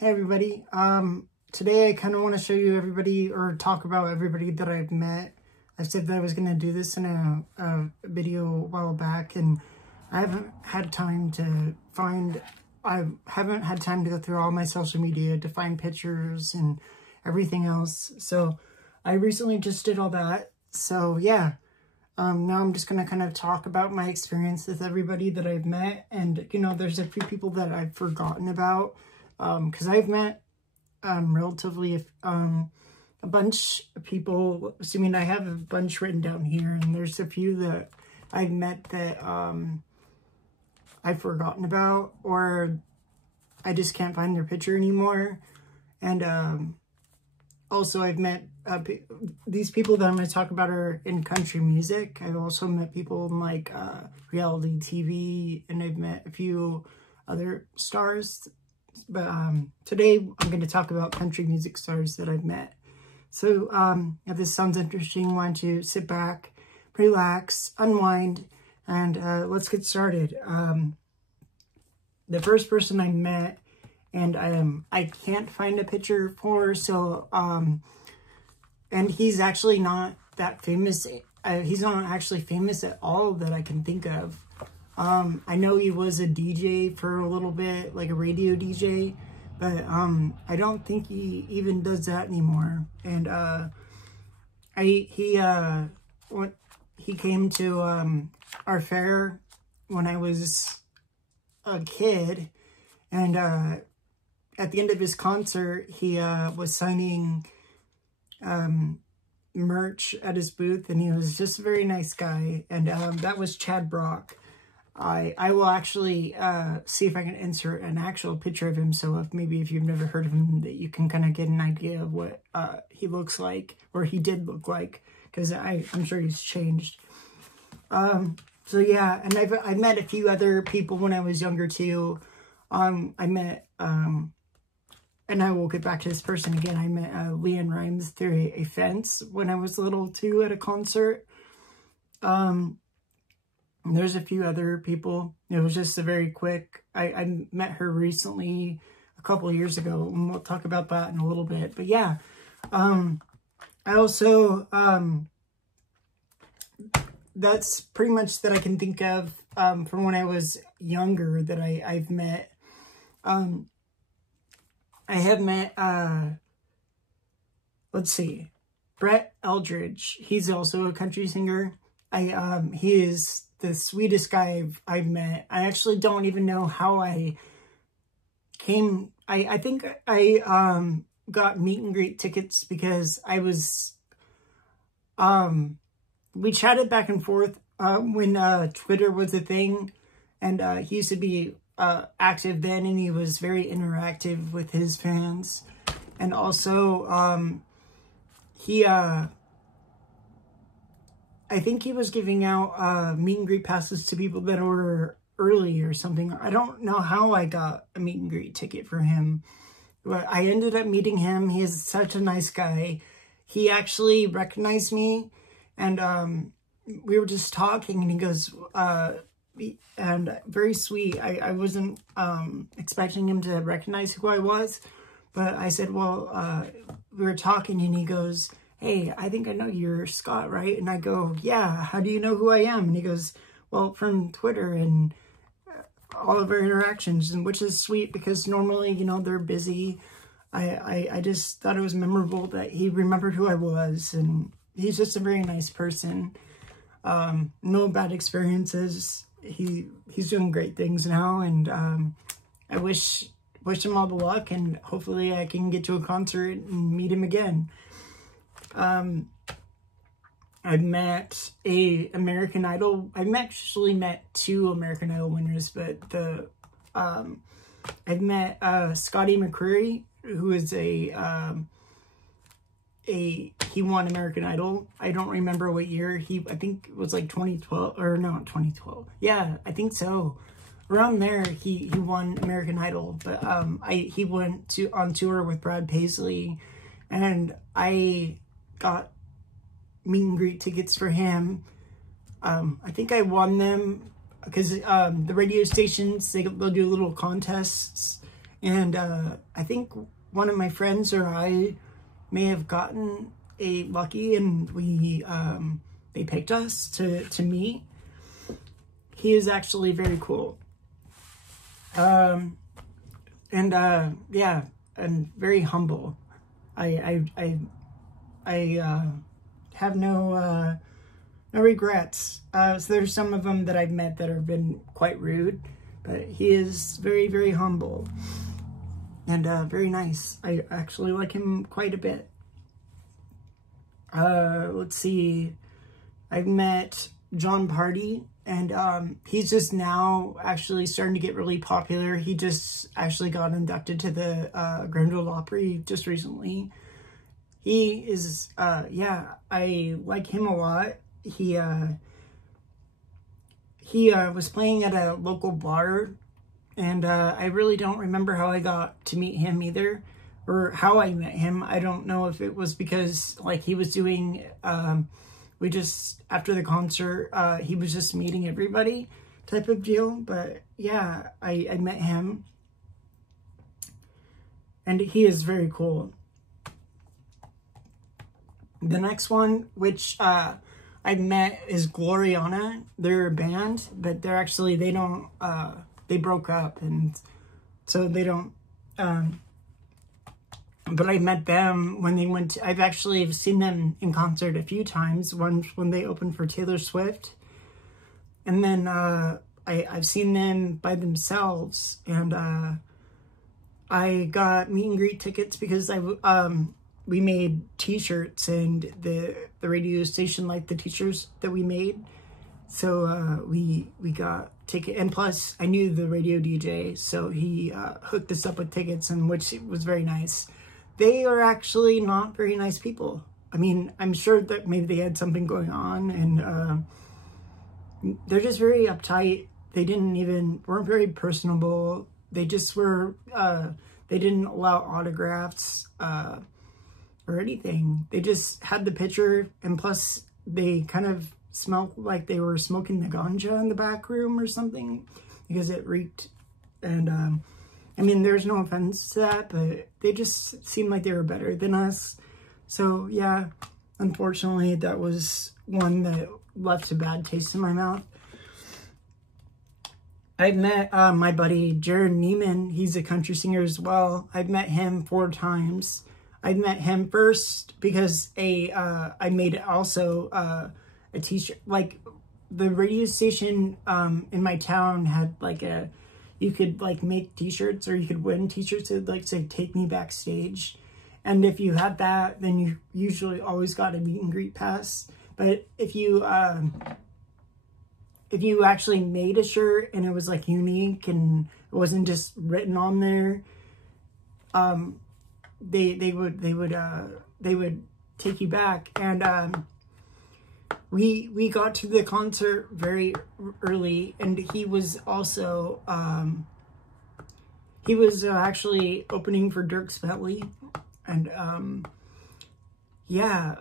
Hey everybody, today I kind of want to show you everybody, or talk about everybody that I've met. I said that I was going to do this in a video a while back, and I haven't had time to go through all my social media to find pictures and everything else. So I recently just did all that. So yeah, now I'm just going to kind of talk about my experience with everybody that I've met. And, you know, there's a few people that I've forgotten about. Because I've met relatively a bunch of people. I mean, I have a bunch written down here, and there's a few that I've met that I've forgotten about, or I just can't find their picture anymore. And also I've met these people that I'm going to talk about are in country music. I've also met people in like reality TV, and I've met a few other stars. But today I'm going to talk about country music stars that I've met. So if this sounds interesting, why don't you sit back, relax, unwind, and let's get started. The first person I met, and I can't find a picture for, so and he's actually not that famous. He's not actually famous at all that I can think of. I know he was a DJ for a little bit, like a radio DJ, but I don't think he even does that anymore. And he came to our fair when I was a kid, and at the end of his concert, he was signing merch at his booth, and he was just a very nice guy. And that was Chad Brock. I will actually see if I can insert an actual picture of him, so if you've never heard of him, that you can kind of get an idea of what he looks like, or he did look like, because I'm sure he's changed. So yeah, and I've met a few other people when I was younger too. I met, and I will get back to this person again, I met Leanne Rimes through a fence when I was little too at a concert. There's a few other people. It was just a very quick, I met her recently a couple of years ago, and we'll talk about that in a little bit. But yeah, I also, that's pretty much that I can think of from when I was younger that I've met. I have met, let's see, Brett Eldridge. He's also a country singer. He is the sweetest guy I've met. I actually don't even know how I came. I think I got meet and greet tickets because I was, we chatted back and forth when Twitter was a thing, and he used to be active then, and he was very interactive with his fans. And also he I think he was giving out meet and greet passes to people that were early or something. I don't know how I got a meet and greet ticket for him, but I ended up meeting him. He is such a nice guy. He actually recognized me, and we were just talking, and he goes, and very sweet. I wasn't expecting him to recognize who I was, but I said, well, we were talking, and he goes, hey, I think I know you're Scott, right? And I go, yeah, how do you know who I am? And he goes, well, from Twitter and all of our interactions, and which is sweet because normally, you know, they're busy. I just thought it was memorable that he remembered who I was, and he's just a very nice person. No bad experiences. He's doing great things now, and I wish him all the luck, and hopefully I can get to a concert and meet him again. I've met American Idol. I've actually met 2 American Idol winners, but I've met Scotty McCreery, who is he won American Idol. I don't remember what year. I think it was like 2012, or no, 2012. Yeah, I think so. Around there, he won American Idol, but he went on tour with Brad Paisley, and I got meet and greet tickets for him. I think I won them because the radio stations, they'll do little contests, And I think one of my friends or I may have gotten lucky, and they picked us to meet. He is actually very cool. Yeah, and very humble. I have no regrets. So there's some of them that I've met that have been quite rude, but he is very, very humble and very nice. I actually like him quite a bit. Let's see. I've met John Party, and he's just now actually starting to get really popular. He just actually got inducted to the Grand Ole Opry just recently. He is, yeah, I like him a lot. He was playing at a local bar, and I really don't remember how I got to meet him either, or how I met him. I don't know if it was because, like, he was doing, we just, after the concert, he was just meeting everybody type of deal. But yeah, I met him, and he is very cool. The next one, which I met, is Gloriana. They're a band, but they're actually, they don't, they broke up, and so they don't, but I met them when they went to, I've actually seen them in concert a few times. Once when they opened for Taylor Swift, and then I've seen them by themselves, and I got meet and greet tickets because we made t-shirts, and the radio station liked the t-shirts that we made. So we got ticket, and plus I knew the radio DJ, so he hooked us up with tickets, and which was very nice. They are actually not very nice people. I mean, I'm sure that maybe they had something going on, and they're just very uptight. They weren't very personable. They just were, they didn't allow autographs, or anything. They just had the picture, and plus they kind of smelled like they were smoking the ganja in the back room or something, because it reeked. And I mean, there's no offense to that, but they just seemed like they were better than us. So yeah, unfortunately, that was one that left a bad taste in my mouth. I've met my buddy Jared Neiman. He's a country singer as well. I've met him 4 times. I met him first because I made also a t-shirt. Like, the radio station in my town had like you could like make t-shirts, or you could win t-shirts that like say "Take Me Backstage," and if you had that, then you usually always got a meet and greet pass. But if you actually made a shirt and it was like unique and it wasn't just written on there, they would take you back. And we got to the concert very early, and he was also actually opening for Dierks Bentley, and yeah,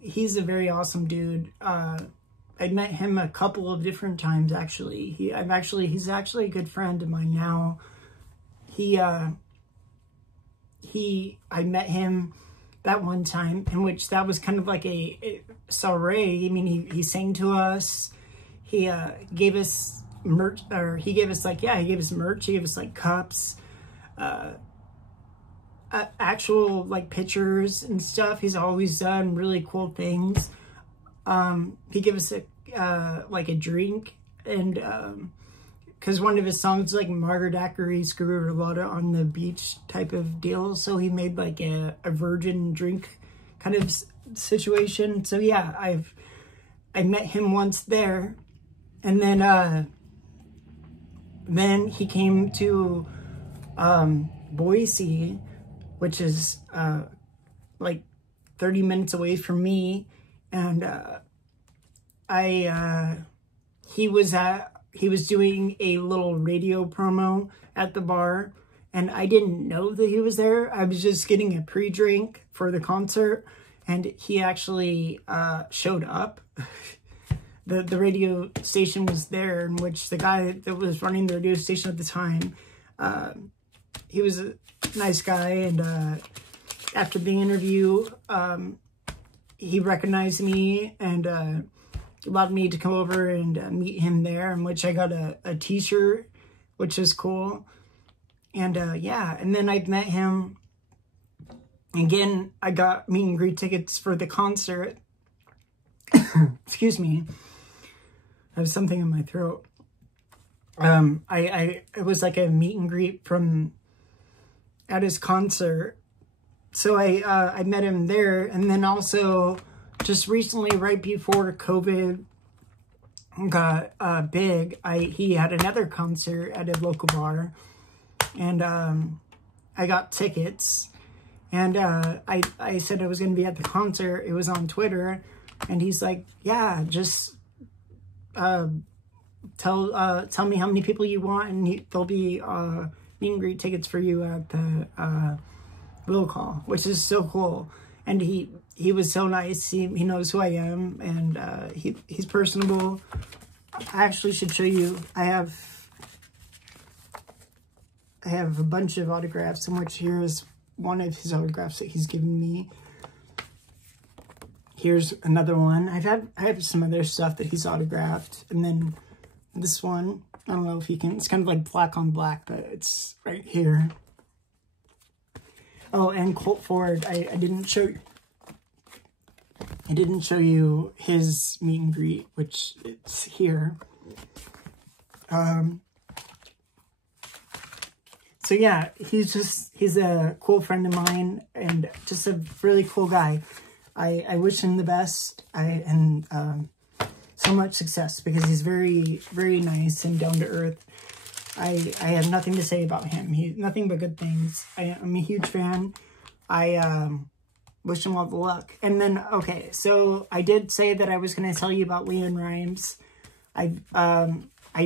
he's a very awesome dude. I met him a couple of different times actually. He's actually a good friend of mine now. I met him that one time, in which that was kind of like a soiree. I mean, he sang to us. He gave us merch, or he gave us like, yeah, he gave us merch. He gave us like cups, actual like pictures and stuff. He's always done really cool things. He gave us like a drink, and because one of his songs, like Margaret Daiquiri, Screw-a-Lotta on the Beach type of deal, so he made like a virgin drink kind of situation. So yeah, I met him once there, and then he came to Boise, which is like 30 minutes away from me, and he was doing a little radio promo at the bar, and I didn't know that he was there. I was just getting a pre-drink for the concert, and he actually showed up. The radio station was there, in which the guy that was running the radio station at the time he was a nice guy, and after the interview, he recognized me and allowed me to come over and meet him there, in which I got a t-shirt, which is cool. And yeah, and then I've met him again. I got meet and greet tickets for the concert. Excuse me, I have something in my throat. It was like a meet and greet at his concert. So I met him there, and then also just recently, right before COVID got big, he had another concert at a local bar, and I got tickets, and I said I was going to be at the concert. It was on Twitter, and he's like, yeah, just tell me how many people you want, and there'll be meet and greet tickets for you at the will call, which is so cool. And he was so nice. He knows who I am, and he's personable. I actually should show you. I have a bunch of autographs, in which here's one of his autographs that he's given me. Here's another one. I have some other stuff that he's autographed, and then this one, I don't know if you can, it's kind of like black on black, but it's right here. Oh, and Colt Ford, I didn't show you his meet and greet, which it's here. So yeah, he's a cool friend of mine, and just a really cool guy. I wish him the best, and so much success, because he's very, very nice and down to earth. I have nothing to say about him. He's nothing but good things. I'm a huge fan. I wish him all the luck. And then, okay, so I did say that I was going to tell you about Leanne Rimes. I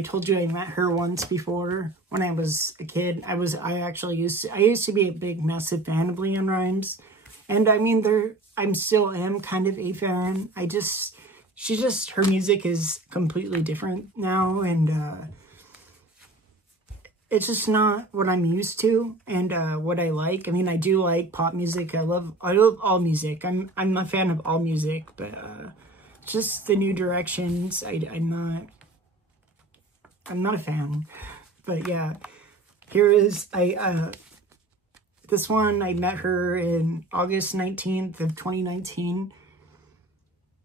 told you I met her once before when I was a kid. I used to be a big, massive fan of Leanne Rimes. And I mean, I'm still am kind of a fan. Her music is completely different now, and it's just not what I'm used to and what I like. I mean, I do like pop music. I love all music. I'm a fan of all music, but just the new directions, I'm not a fan. But yeah, here is this one. I met her in August 19th of 2019.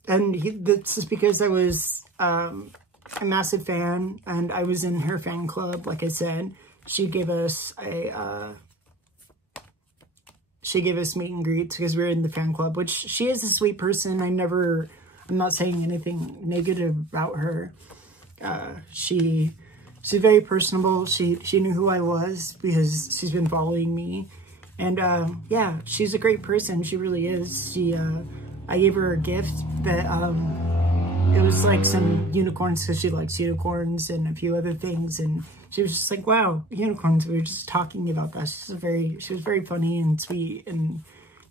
And this is because I was a massive fan, and I was in her fan club. Like I said, she gave us meet and greets because we were in the fan club, which she is a sweet person. I'm not saying anything negative about her. She's very personable. She knew who I was because she's been following me. And yeah, she's a great person. She really is. I gave her a gift that, it was like some unicorns, because she likes unicorns and a few other things. And she was just like, wow, unicorns. We were just talking about that. She was very funny and sweet. And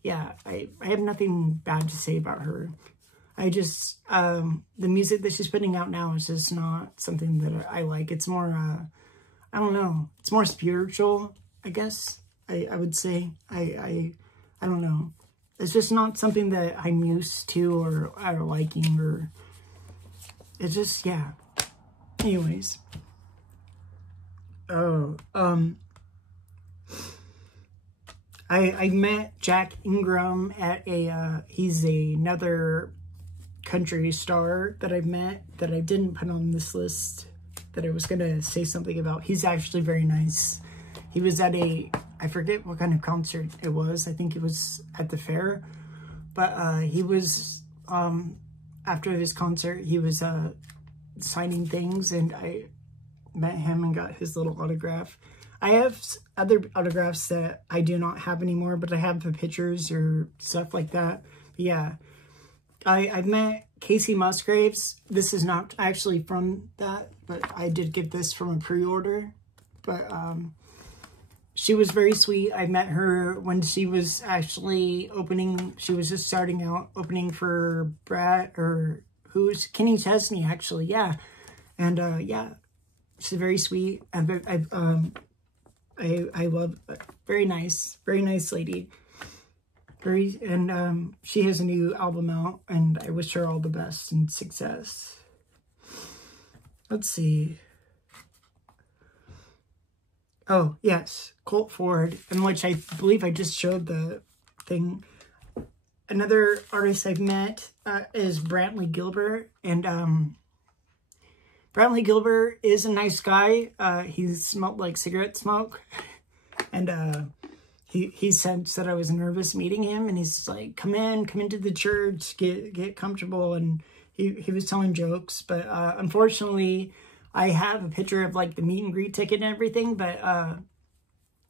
yeah, I have nothing bad to say about her. I just, the music that she's putting out now is just not something that I like. It's more, I don't know. It's more spiritual, I guess. I would say. I don't know. It's just not something that I'm used to or liking, or it's just, yeah. Anyways. Oh, I met Jack Ingram at he's another country star that I've met that I didn't put on this list that I was going to say something about. He's actually very nice. He was at I forget what kind of concert it was. I think it was at the fair. But he was, after this concert, he was signing things, and I met him and got his little autograph. I have other autographs that I do not have anymore, but I have the pictures or stuff like that. But yeah, I've met Casey Musgraves. This is not actually from that, but I did get this from a pre-order. But she was very sweet. I met her when she was actually opening. She was just starting out opening for Kenny Chesney, actually. Yeah. And yeah, she's very sweet. I've I love, very nice lady. And she has a new album out, and I wish her all the best and success. Let's see. Oh, yes, Colt Ford, in which I believe I just showed the thing. Another artist I've met is Brantley Gilbert, and Brantley Gilbert is a nice guy. He smelled like cigarette smoke, and he sensed that I was nervous meeting him, and he's like, come into the church, get comfortable, and he was telling jokes, but unfortunately, I have a picture of like the meet and greet ticket and everything, but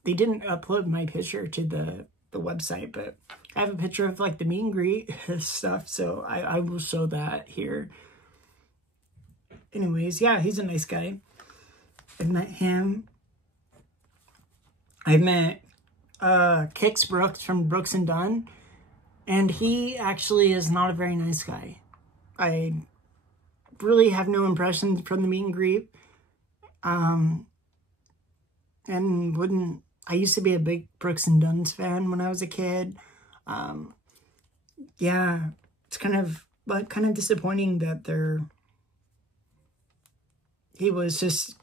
they didn't upload my picture to the website, but I have a picture of like the meet and greet stuff, so I will show that here. Anyways, yeah, he's a nice guy. I've met him. I've met Kix Brooks from Brooks and Dunn, and he actually is not a very nice guy. I really have no impression from the meet and greet. And I used to be a big Brooks and Dunn's fan when I was a kid. Yeah, it's kind of disappointing that he was just,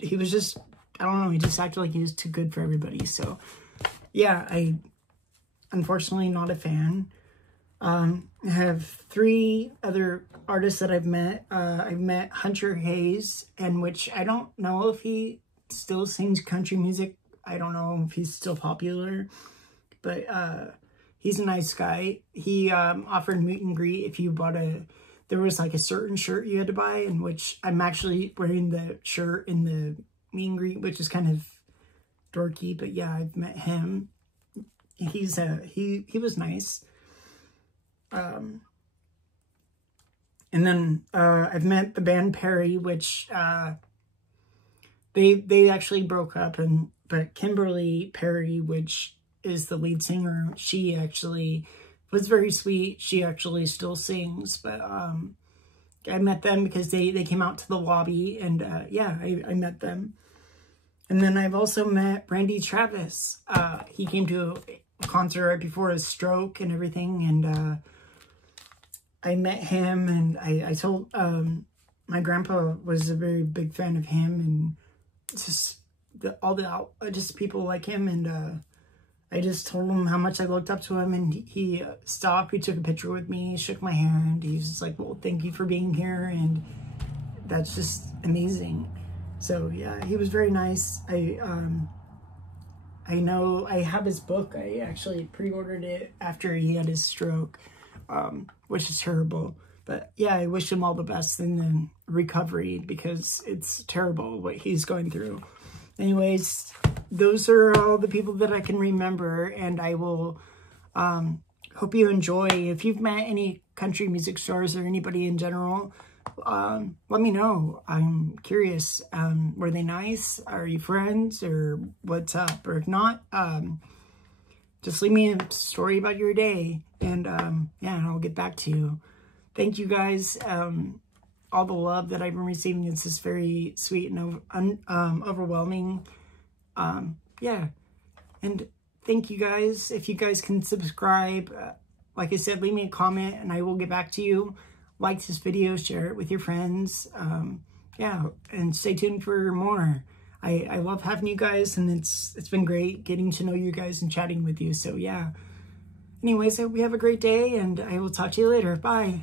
I don't know, he just acted like he was too good for everybody. So yeah, unfortunately not a fan. I have 3 other artists that I've met. I've met Hunter Hayes, and which I don't know if he still sings country music. I don't know if he's still popular, but he's a nice guy. He offered meet and greet if you bought there was like a certain shirt you had to buy, in which I'm actually wearing the shirt in the meet and greet, which is kind of dorky, but yeah, I've met him. He was nice. And then I've met the band Perry, which they actually broke up, but Kimberly Perry, which is the lead singer, she actually was very sweet. She actually still sings, but I met them because they came out to the lobby, and yeah, I met them. And then I've also met Randy Travis. He came to a concert right before his stroke and everything, and I met him, and I told, my grandpa was a very big fan of him, and just just people like him, and I just told him how much I looked up to him, and he stopped, he took a picture with me, shook my hand, he's just like, well, thank you for being here, and that's just amazing. So yeah, he was very nice. I know I have his book. I actually pre-ordered it after he had his stroke, which is terrible. But yeah, I wish him all the best in the recovery, because it's terrible what he's going through. Anyways, those are all the people that I can remember, and I will hope you enjoy. If you've met any country music stars or anybody in general, let me know. I'm curious. Were they nice? Are you friends, or what's up? Or if not, just leave me a story about your day, and yeah, I'll get back to you. Thank you guys. All the love that I've been receiving, it's just very sweet and overwhelming. Yeah, and thank you guys. If you guys can subscribe, like I said, leave me a comment and I will get back to you. Like this video, share it with your friends. Yeah, and stay tuned for more. I love having you guys, and it's been great getting to know you guys and chatting with you. So yeah. Anyways, I hope you have a great day, and I will talk to you later. Bye.